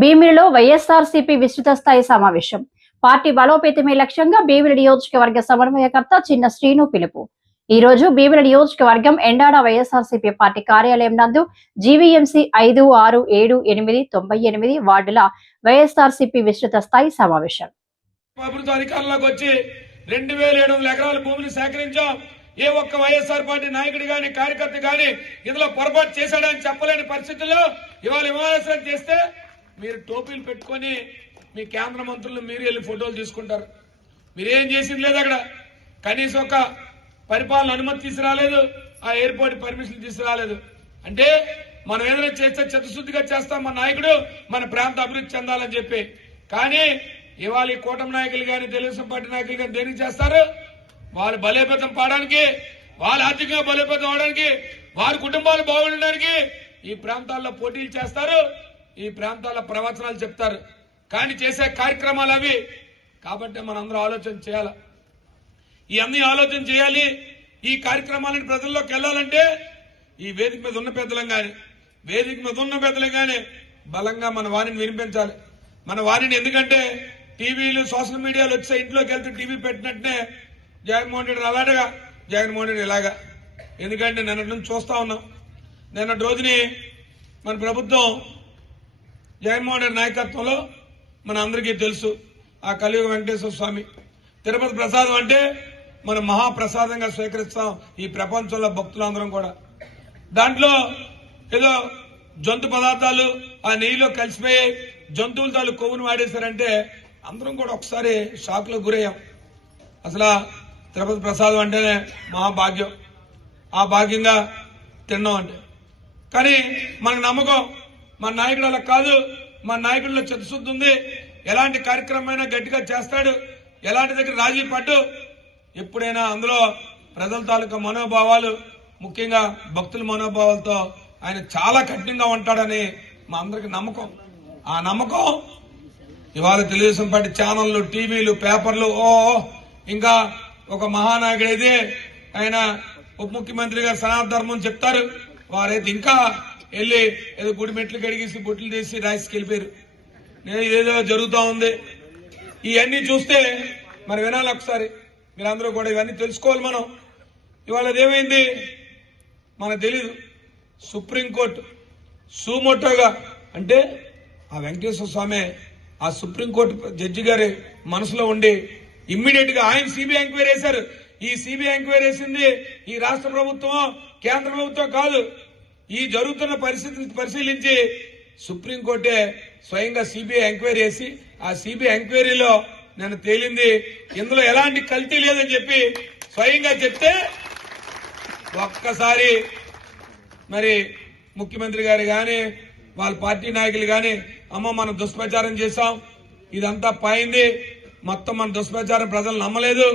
భీమిలిలో వైఎస్ఆర్సీపీ విస్తృత స్థాయి సమావేశం. పార్టీ బలోపేతమే లక్ష్యంగా భీమిలి నియోజకవర్గ సమన్వయకర్త చిన్న శ్రీను పిలుపు. ఈ రోజు భీమిలి నియోజకవర్గం ఎండాడ వైఎస్ఆర్సీపీ పార్టీ కార్యాలయం నందు జీవీఎంసీ 5, 6, 7, 8, 98 వార్డుల వైఎస్ఆర్సీపీ విస్తృత స్థాయి సమావేశం. అధికారంలోకి వచ్చి 2700 ఎకరాల భూమిని సేకరించాం. ఏ ఒక్క వైఎస్ఆర్ పార్టీ నాయకుడు గాని కార్యకర్త గాని ఇందులో పొరపాటు చేశాడని చెప్పలేని పరిస్థితుల్లో ఇవాళ విమర్శనం చేస్తే మీరు టోపీలు పెట్టుకొని మీ కేంద్ర మంత్రులు మీరు వెళ్ళి ఫోటోలు తీసుకుంటారు. మీరేం చేసింది లేదు. అక్కడ కనీసం ఒక పరిపాలన అనుమతి తీసుకురాలేదు, ఆ ఎయిర్పోర్ట్ పర్మిషన్ తీసుకురాలేదు. అంటే మనం ఏదైనా చేస్తే చిత్తశుద్ధిగా చేస్తాం, మన నాయకుడు మన ప్రాంత అభివృద్ధి చెందాలని చెప్పి. కానీ ఇవాళ ఈ కూటమి నాయకులు కానీ తెలుగుదేశం పార్టీ నాయకులు కానీ దేనికి చేస్తారు? వాళ్ళు బలోపేతం పాడడానికి, వాళ్ళు ఆర్థికంగా బలోపేతం అవడానికి, వారి కుటుంబాలు బాగుండడానికి ఈ ప్రాంతాల్లో పోటీలు చేస్తారు, ఈ ప్రాంతాల్లో ప్రవచనాలు చెప్తారు. కానీ చేసే కార్యక్రమాలు అవి. కాబట్టి మనందరూ ఆలోచన చేయాలి. ఈ అన్ని ఆలోచన చేయాలి. ఈ కార్యక్రమాలను ప్రజల్లోకి వెళ్లాలంటే ఈ వేదిక మీద ఉన్న పెద్దలం గానే బలంగా మన వారిని వినిపించాలి. మన వారిని, ఎందుకంటే టీవీలు సోషల్ మీడియాలో వచ్చే ఇంట్లోకి వెళ్తే టీవీ పెట్టినట్టే జగన్మోహన్ రెడ్డి అలాగా, జగన్మోహన్ రెడ్డి ఇలాగా. ఎందుకంటే నిన్నటి నుంచి చూస్తా ఉన్నాం. నిన్నటి రోజుని మన ప్రభుత్వం జగన్మోహన్ రెడ్డి నాయకత్వంలో మన అందరికీ తెలుసు, ఆ కలియుగ వెంకటేశ్వర స్వామి తిరుపతి ప్రసాదం అంటే మనం మహాప్రసాదంగా స్వీకరిస్తాం ఈ ప్రపంచంలో భక్తులందరం కూడా. దాంట్లో ఏదో జంతు పదార్థాలు ఆ నెయ్యిలో కలిసిపోయి జంతువుల తాలూ కొవ్వును వాడేశారంటే అందరం కూడా ఒకసారి షాక్ లో గురయ్యాం. అసలు తిరుపతి ప్రసాదం అంటేనే మహాభాగ్యం, ఆ భాగ్యంగా తిన్నాం అంటే. కానీ మనకు నమ్మకం మన నాయకుడు అలా కాదు. మన నాయకుడిలో చిత్తశుద్ధి ఉంది. ఎలాంటి కార్యక్రమమైనా గట్టిగా చేస్తాడు, ఎలాంటి దగ్గర రాజీ పడ్డు. ఎప్పుడైనా అందులో ప్రజల తాలూకా మనోభావాలు, ముఖ్యంగా భక్తుల మనోభావాలతో ఆయన చాలా కఠినంగా ఉంటాడని మా అందరికి నమ్మకం. ఆ నమ్మకం ఇవాళ తెలుగుదేశం పార్టీ ఛానళ్లు, టీవీలు, పేపర్లు, ఇంకా ఒక మహానాయకుడు అయితే ఆయన ఉప ముఖ్యమంత్రి గారు సనాతన ధర్మం చెప్తారు, వారైతే ఇంకా వెళ్ళి ఏదో గుడి మెట్లు కడిగేసి బొట్లు తీసి రాసుకెళ్ళిపోయారు. నేను ఇదేదో జరుగుతూ ఉంది. ఇవన్నీ చూస్తే మరి వినాలి ఒకసారి. మీరందరూ కూడా ఇవన్నీ తెలుసుకోవాలి. మనం ఇవాళ అదేమైంది మనకు తెలీదు. సుప్రీంకోర్టు సుమోటోగా, అంటే ఆ వెంకటేశ్వర స్వామి ఆ సుప్రీంకోర్టు జడ్జి గారి మనసులో ఉండి ఇమ్మీడియట్ గా ఆయన సిబిఐ ఎంక్వైరీ వేశారు. ఈ సిబిఐ ఎంక్వైరీ వేసింది ఈ రాష్ట్ర ప్రభుత్వం, కేంద్ర ప్రభుత్వం కాదు. ఈ జరుగుతున్న పరిస్థితిని పరిశీలించి సుప్రీంకోర్టే స్వయంగా సిబిఐ ఎంక్వైరీ చేసి ఆ సిబిఐ ఎంక్వైరీలో నేను తేలింది ఇందులో ఎలాంటి కల్తీ లేదని చెప్పి స్వయంగా చెప్తే ఒక్కసారి మరి ముఖ్యమంత్రి గారు గాని వాళ్ళ పార్టీ నాయకులు గాని అమ్మ మనం దుష్ప్రచారం చేశాం, ఇదంతా పాయింది, మొత్తం మన దుష్ప్రచారం ప్రజలు నమ్మలేదు,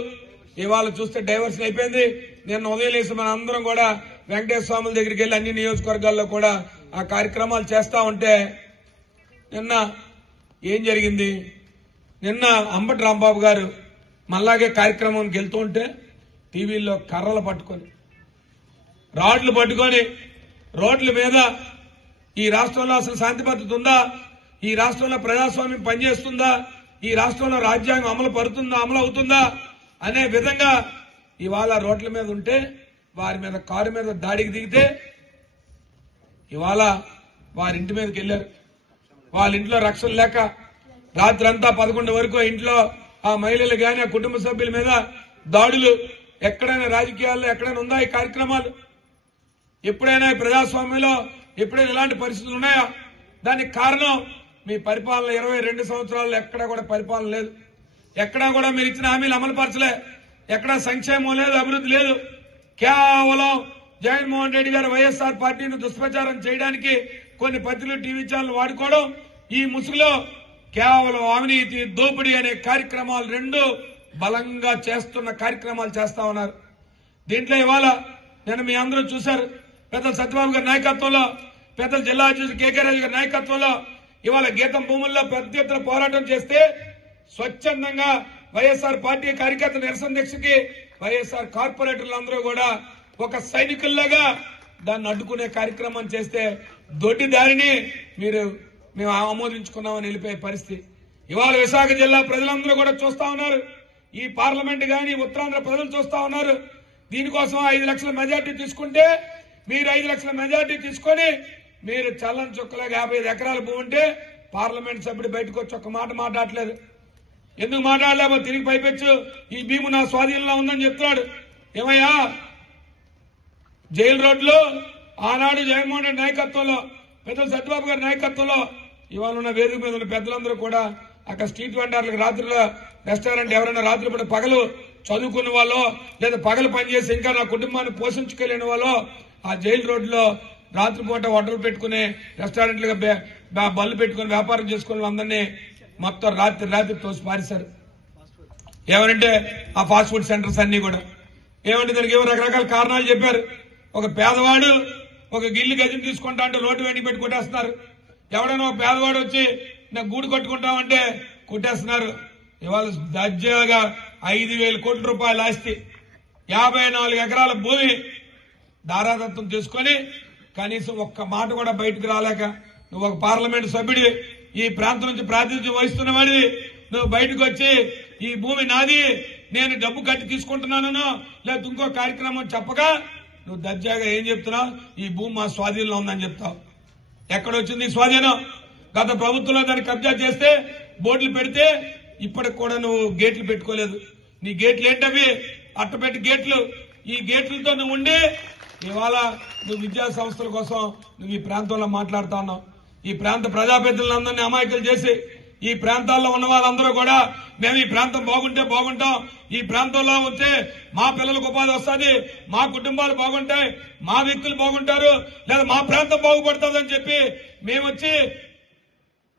ఇవాళ చూస్తే డైవర్షన్ అయిపోయింది. నిన్న ఉదయం లేసి మన అందరం కూడా వెంకటేశ్వర స్వాముల దగ్గరికి వెళ్లి అన్ని నియోజకవర్గాల్లో కూడా ఆ కార్యక్రమాలు చేస్తా ఉంటే నిన్న ఏం జరిగింది? నిన్న అంబటి రాంబాబు గారు మళ్ళాగే కార్యక్రమానికి వెళ్తూ ఉంటే టీవీల్లో కర్రలు పట్టుకొని, రాడ్లు పట్టుకొని రోడ్ల మీద ఈ రాష్ట్రంలో అసలు శాంతి భద్రత ఉందా? ఈ రాష్ట్రంలో ప్రజాస్వామ్యం పనిచేస్తుందా? ఈ రాష్ట్రంలో రాజ్యాంగం అమలు అవుతుందా అనే విధంగా ఇవాళ రోడ్ల మీద ఉంటే వారి మీద కారు మీద దాడికి దిగితే ఇవాళ వారి ఇంటి మీదకి వెళ్లారు. వాళ్ళ ఇంట్లో రక్షణ లేక రాత్రంతా 11 వరకు ఇంట్లో ఆ మహిళలు గాని ఆ కుటుంబ సభ్యుల మీద దాడులు. ఎక్కడైనా రాజకీయాల్లో ఎక్కడైనా ఉందా ఈ కార్యక్రమాలు? ఎప్పుడైనా ప్రజాస్వామ్యంలో ఎప్పుడైనా ఇలాంటి పరిస్థితులు ఉన్నాయా? దానికి కారణం మీ పరిపాలన 22 సంవత్సరాల్లో ఎక్కడా కూడా పరిపాలన లేదు. ఎక్కడా కూడా మీరు ఇచ్చిన హామీలు అమలుపరచలే. ఎక్కడా సంక్షేమం లేదు, అభివృద్ధి లేదు. కేవలం జగన్మోహన్ రెడ్డి గారు వైఎస్ఆర్ పార్టీని దుష్ప్రచారం చేయడానికి కొన్ని పత్రికలు, టీవీ ఛానల్ వాడుకోవడం, ఈ ముసుగులో కేవలం అవినీతి, దోపిడీ అనే కార్యక్రమాలు రెండు బలంగా చేస్తున్న కార్యక్రమాలు చేస్తా ఉన్నారు. దీంట్లో ఇవాళ నేను మీ అందరూ చూశారు, పెద్దల సత్యబాబు గారి నాయకత్వంలో, పెద్దల జిల్లా అధ్యక్షుడు కేకే రాజు గారి నాయకత్వంలో ఇవాళ గీతం భూముల్లో పెద్ద ఎత్తున పోరాటం చేస్తే స్వచ్ఛందంగా వైఎస్ఆర్ పార్టీ కార్యకర్త నిరసన దీక్షకి వైఎస్ఆర్ కార్పొరేటర్లు అందరూ కూడా ఒక సైనికుల్లాగా దాన్ని అడ్డుకునే కార్యక్రమం చేస్తే దొడ్డి దారిని మీరు మేము ఆమోదించుకున్నామని వెళ్ళిపోయే పరిస్థితి. ఇవాళ విశాఖ జిల్లా ప్రజలందరూ కూడా చూస్తా ఉన్నారు. ఈ పార్లమెంట్ గాని ఉత్తరాంధ్ర ప్రజలు చూస్తా ఉన్నారు. దీనికోసం 5 లక్షల మెజార్టీ తీసుకుంటే మీరు 5 లక్షల మెజార్టీ తీసుకొని మీరు చల్లని చుక్కలాగా 55 ఎకరాల భూమి ఉంటే పార్లమెంట్ సభ్యుడు బయటకు వచ్చి ఒక్క మాట మాట్లాడలేదు. ఎందుకు మాట్లాడలేమో తిరిగి పైపెచ్చు ఈ భూమి నా స్వాధీనంలో ఉందని చెప్తున్నాడు. ఏమయ్యా, జైలు రోడ్లో ఆనాడు జగన్మోహన్ రెడ్డి నాయకత్వంలో, పెద్దల సత్యబాబు గారి నాయకత్వంలో ఇవాళ ఉన్న వేదిక మీద ఉన్న పెద్దలందరూ కూడా అక్కడ స్ట్రీట్ వెండర్లకు రాత్రుల రెస్టారెంట్ ఎవరైనా రాత్రి పగలు చదువుకున్న వాళ్ళు లేదా పగలు పనిచేసి ఇంకా నా కుటుంబాన్ని పోషించుకోలేని వాళ్ళు ఆ జైలు రోడ్లో రాత్రిపూట హోటల్ పెట్టుకుని రెస్టారెంట్లుగా బళ్ళు పెట్టుకుని వ్యాపారం చేసుకున్న అందరినీ మొత్తం రాత్రి తోసి పారేశారు. ఏమంటే ఆ ఫాస్ట్ ఫుడ్ సెంటర్స్ అన్ని కూడా ఏమంటే దానికి ఏమో రకరకాల కారణాలు చెప్పారు. ఒక పేదవాడు ఒక గిల్లు గదిని తీసుకుంటా అంటే లోటు వెండి పెట్టి కొట్టేస్తున్నారు. ఎవడైనా ఒక పేదవాడు వచ్చి నాకు గూడు కట్టుకుంటామంటే కొట్టేస్తున్నారు. ఇవాళ దర్జాగా 5,000 కోట్ల రూపాయల ఆస్తి, 54 ఎకరాల భూమి దారాదత్తం తీసుకొని కనీసం ఒక్క మాట కూడా బయటకు రాలేక నువ్వు ఒక పార్లమెంట్ సభ్యుడివి, ఈ ప్రాంతం నుంచి ప్రాతినిధ్యం వహిస్తున్న వాడివి, నువ్వు బయటకు వచ్చి ఈ భూమి నాది, నేను డబ్బు కట్టి తీసుకుంటున్నాను లేదా ఇంకో కార్యక్రమం చెప్పగా నువ్వు దర్జాగా ఏం చెప్తున్నావు? ఈ భూమి మా స్వాధీనంలో ఉందని చెప్తావు. ఎక్కడొచ్చింది స్వాధీనం? గత ప్రభుత్వంలో దాన్ని కబ్జా చేస్తే బోర్డులు పెడితే ఇప్పటికి కూడా నువ్వు గేట్లు పెట్టుకోలేదు. నీ గేట్లు ఏంటవి? అట్టపెట్టి గేట్లు. ఈ గేట్లతో నువ్వు ఉండి ఇవాళ నువ్వు విద్యా సంస్థల కోసం నువ్వు ఈ ప్రాంతంలో మాట్లాడుతా ఉన్నావు. ఈ ప్రాంత ప్రజాప్రతినిధులందరినీ అమాయకులు చేసి ఈ ప్రాంతాల్లో ఉన్న వాళ్ళందరూ కూడా మేము ఈ ప్రాంతం బాగుంటే బాగుంటాం, ఈ ప్రాంతంలో ఉంటే మా పిల్లలకు ఉపాధి వస్తుంది, మా కుటుంబాలు బాగుంటాయి, మా వ్యక్తులు బాగుంటారు, లేదా మా ప్రాంతం బాగుపడుతుందని చెప్పి మేము వచ్చి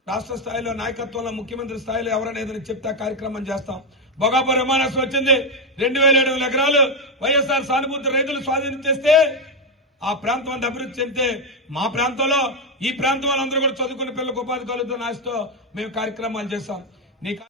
రాష్ట్ర స్థాయిలో నాయకత్వంలో ముఖ్యమంత్రి స్థాయిలో ఎవరైనా ఏదైనా చెప్తే కార్యక్రమం చేస్తాం. భోగాపురం విమానాశ్రయం వచ్చింది, 2,700 ఎకరాలు వైఎస్ఆర్ సానుభూతి రైతులు స్వాధీనం చేస్తే ఆ ప్రాంతం అంతా అభివృద్ధి చెందితే మా ప్రాంతంలో ఈ ప్రాంతం వాళ్ళందరూ కూడా చదువుకున్న పిల్లలకు ఉపాధి కలుగుతున్న ఆశతో మేము కార్యక్రమాలు చేస్తాం.